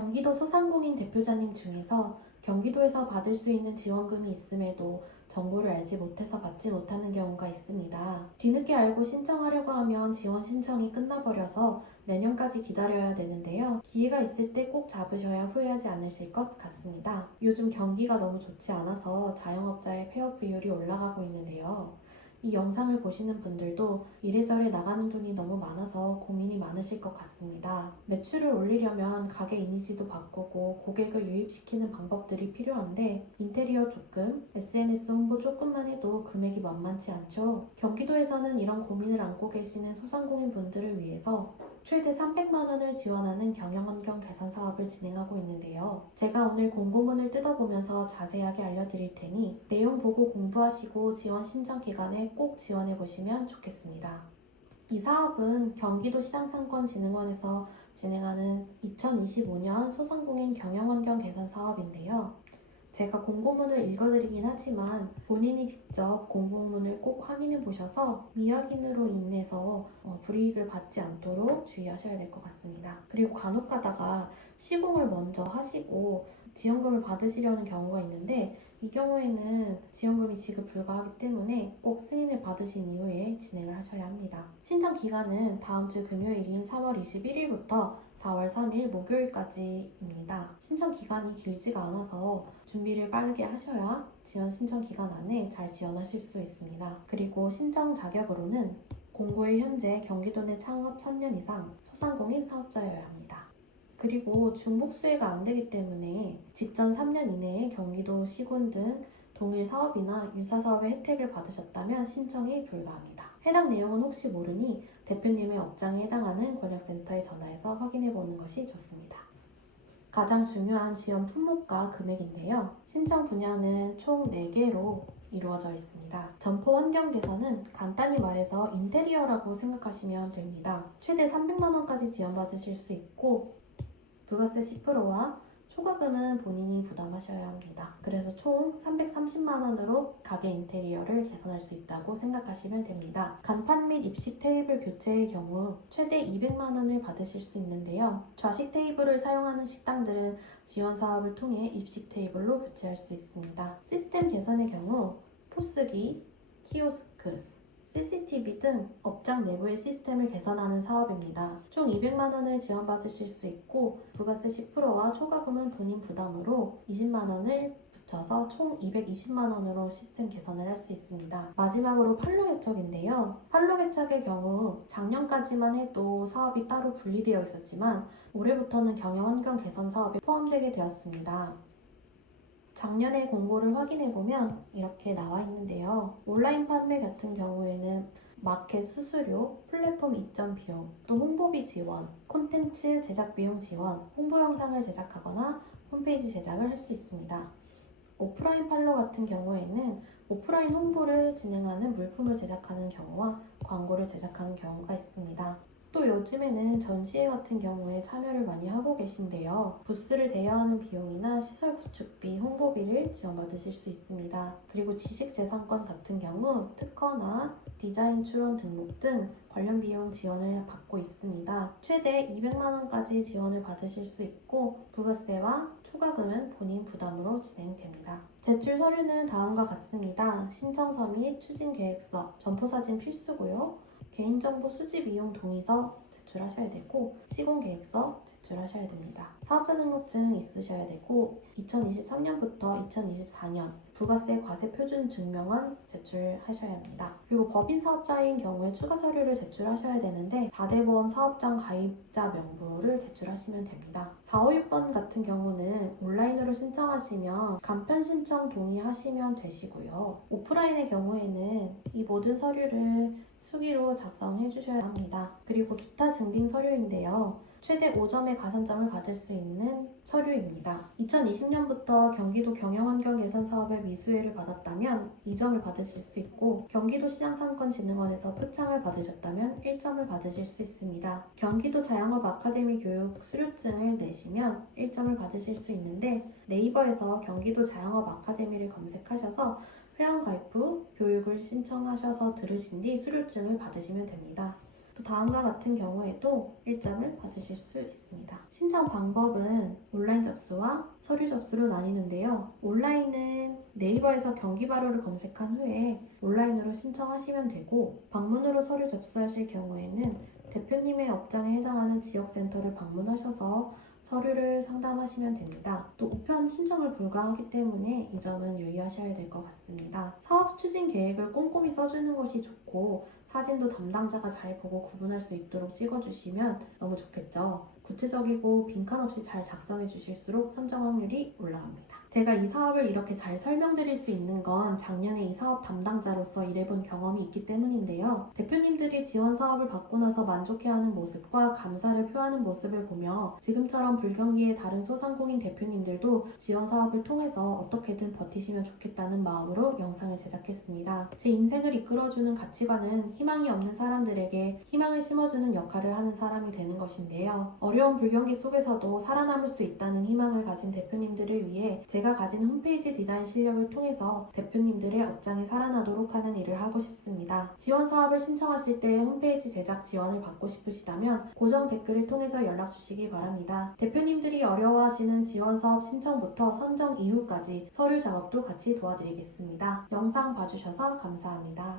경기도 소상공인 대표자님 중에서 경기도에서 받을 수 있는 지원금이 있음에도 정보를 알지 못해서 받지 못하는 경우가 있습니다. 뒤늦게 알고 신청하려고 하면 지원 신청이 끝나버려서 내년까지 기다려야 되는데요. 기회가 있을 때 꼭 잡으셔야 후회하지 않으실 것 같습니다. 요즘 경기가 너무 좋지 않아서 자영업자의 폐업 비율이 올라가고 있는데요. 이 영상을 보시는 분들도 이래저래 나가는 돈이 너무 많아서 고민이 많으실 것 같습니다. 매출을 올리려면 가게 이미지도 바꾸고 고객을 유입시키는 방법들이 필요한데 인테리어 조금, SNS 홍보 조금만 해도 금액이 만만치 않죠. 경기도에서는 이런 고민을 안고 계시는 소상공인 분들을 위해서 최대 300만 원을 지원하는 경영환경 개선 사업을 진행하고 있는데요. 제가 오늘 공고문을 뜯어보면서 자세하게 알려드릴 테니 내용 보고 공부하시고 지원 신청 기간에 꼭 지원해 보시면 좋겠습니다. 이 사업은 경기도시장상권진흥원에서 진행하는 2025년 소상공인 경영환경 개선 사업인데요. 제가 공고문을 읽어드리긴 하지만 본인이 직접 공고문을 꼭 확인해 보셔서 미확인으로 인해서 불이익을 받지 않도록 주의하셔야 될 것 같습니다. 그리고 간혹 가다가 시공을 먼저 하시고 지원금을 받으시려는 경우가 있는데 이 경우에는 지원금이 지급 불가하기 때문에 꼭 승인을 받으신 이후에 진행을 하셔야 합니다. 신청 기간은 다음 주 금요일인 3월 21일부터 4월 3일 목요일까지입니다. 신청 기간이 길지가 않아서 준비를 빠르게 하셔야 지원 신청 기간 안에 잘 지원하실 수 있습니다. 그리고 신청 자격으로는 공고일 현재 경기도 내 창업 3년 이상 소상공인 사업자여야 합니다. 그리고 중복 수혜가 안 되기 때문에 직전 3년 이내에 경기도 시군 등 동일 사업이나 유사 사업의 혜택을 받으셨다면 신청이 불가합니다. 해당 내용은 혹시 모르니 대표님의 업장에 해당하는 권역센터에 전화해서 확인해 보는 것이 좋습니다. 가장 중요한 지원 품목과 금액인데요. 신청 분야는 총 4개로 이루어져 있습니다. 점포 환경 개선은 간단히 말해서 인테리어라고 생각하시면 됩니다. 최대 300만 원까지 지원받으실 수 있고 부가세 10%와 초과금은 본인이 부담하셔야 합니다. 그래서 총 330만 원으로 가게 인테리어를 개선할 수 있다고 생각하시면 됩니다. 간판 및 입식 테이블 교체의 경우 최대 200만 원을 받으실 수 있는데요. 좌식 테이블을 사용하는 식당들은 지원 사업을 통해 입식 테이블로 교체할 수 있습니다. 시스템 개선의 경우 포스기, 키오스크, CCTV 등 업장 내부의 시스템을 개선하는 사업입니다. 총 200만 원을 지원받으실 수 있고 부가세 10%와 초과금은 본인 부담으로 20만 원을 붙여서 총 220만 원으로 시스템 개선을 할 수 있습니다. 마지막으로 판로개척인데요. 판로개척의 경우 작년까지만 해도 사업이 따로 분리되어 있었지만 올해부터는 경영환경 개선 사업에 포함되게 되었습니다. 작년의 공고를 확인해보면 이렇게 나와 있는데요. 온라인 판매 같은 경우에는 마켓 수수료, 플랫폼 이전 비용, 또 홍보비 지원, 콘텐츠 제작 비용 지원, 홍보 영상을 제작하거나 홈페이지 제작을 할 수 있습니다. 오프라인 판로 같은 경우에는 오프라인 홍보를 진행하는 물품을 제작하는 경우와 광고를 제작하는 경우가 있습니다. 또 요즘에는 전시회 같은 경우에 참여를 많이 하고 계신데요. 부스를 대여하는 비용이나 시설 구축비, 홍보비를 지원받으실 수 있습니다. 그리고 지식재산권 같은 경우 특허나 디자인 출원 등록 등 관련 비용 지원을 받고 있습니다. 최대 200만 원까지 지원을 받으실 수 있고 부가세와 초과금은 본인 부담으로 진행됩니다. 제출 서류는 다음과 같습니다. 신청서 및 추진계획서, 점포사진 필수고요. 개인정보 수집 이용 동의서 제출하셔야 되고 시공계획서 제출하셔야 됩니다. 사업자 등록증 있으셔야 되고 2023년부터 2024년 부가세 과세 표준 증명안 제출하셔야 합니다. 그리고 법인 사업자인 경우에 추가 서류를 제출하셔야 되는데 4대 보험 사업장 가입자 명부를 제출하시면 됩니다. 456번 같은 경우는 온라인으로 신청하시면 간편 신청 동의하시면 되시고요. 오프라인의 경우에는 이 모든 서류를 수기로 작성해 주셔야 합니다. 그리고 기타 증빙 서류인데요. 최대 5점의 가산점을 받을 수 있는 서류입니다. 2020년부터 경기도 경영환경 개선 사업에 미수혜를 받았다면 2점을 받으실 수 있고 경기도 시장상권진흥원에서 표창을 받으셨다면 1점을 받으실 수 있습니다. 경기도 자영업 아카데미 교육 수료증을 내시면 1점을 받으실 수 있는데 네이버에서 경기도 자영업 아카데미를 검색하셔서 회원가입 후 교육을 신청하셔서 들으신 뒤 수료증을 받으시면 됩니다. 또 다음과 같은 경우에도 1점을 받으실 수 있습니다. 신청 방법은 온라인 접수와 서류 접수로 나뉘는데요. 온라인은 네이버에서 경기바로를 검색한 후에 온라인으로 신청하시면 되고, 방문으로 서류 접수하실 경우에는 대표님의 업장에 해당하는 지역센터를 방문하셔서 서류를 상담하시면 됩니다. 또 우편 신청을 불가하기 때문에 이 점은 유의하셔야 될 것 같습니다. 사업 추진 계획을 꼼꼼히 써주는 것이 좋고, 사진도 담당자가 잘 보고 구분할 수 있도록 찍어주시면 너무 좋겠죠. 구체적이고 빈칸 없이 잘 작성해 주실수록 선정 확률이 올라갑니다. 제가 이 사업을 이렇게 잘 설명드릴 수 있는 건 작년에 이 사업 담당자로서 일해본 경험이 있기 때문인데요. 대표님들이 지원 사업을 받고 나서 만족해하는 모습과 감사를 표하는 모습을 보며 지금처럼 불경기의 다른 소상공인 대표님들도 지원 사업을 통해서 어떻게든 버티시면 좋겠다는 마음으로 영상을 제작했습니다. 제 인생을 이끌어주는 가치관은 희망이 없는 사람들에게 희망을 심어주는 역할을 하는 사람이 되는 것인데요. 어려운 불경기 속에서도 살아남을 수 있다는 희망을 가진 대표님들을 위해 제가 가진 홈페이지 디자인 실력을 통해서 대표님들의 업장이 살아나도록 하는 일을 하고 싶습니다. 지원 사업을 신청하실 때 홈페이지 제작 지원을 받고 싶으시다면 고정 댓글을 통해서 연락 주시기 바랍니다. 대표님들이 어려워하시는 지원 사업 신청부터 선정 이후까지 서류 작업도 같이 도와드리겠습니다. 영상 봐주셔서 감사합니다.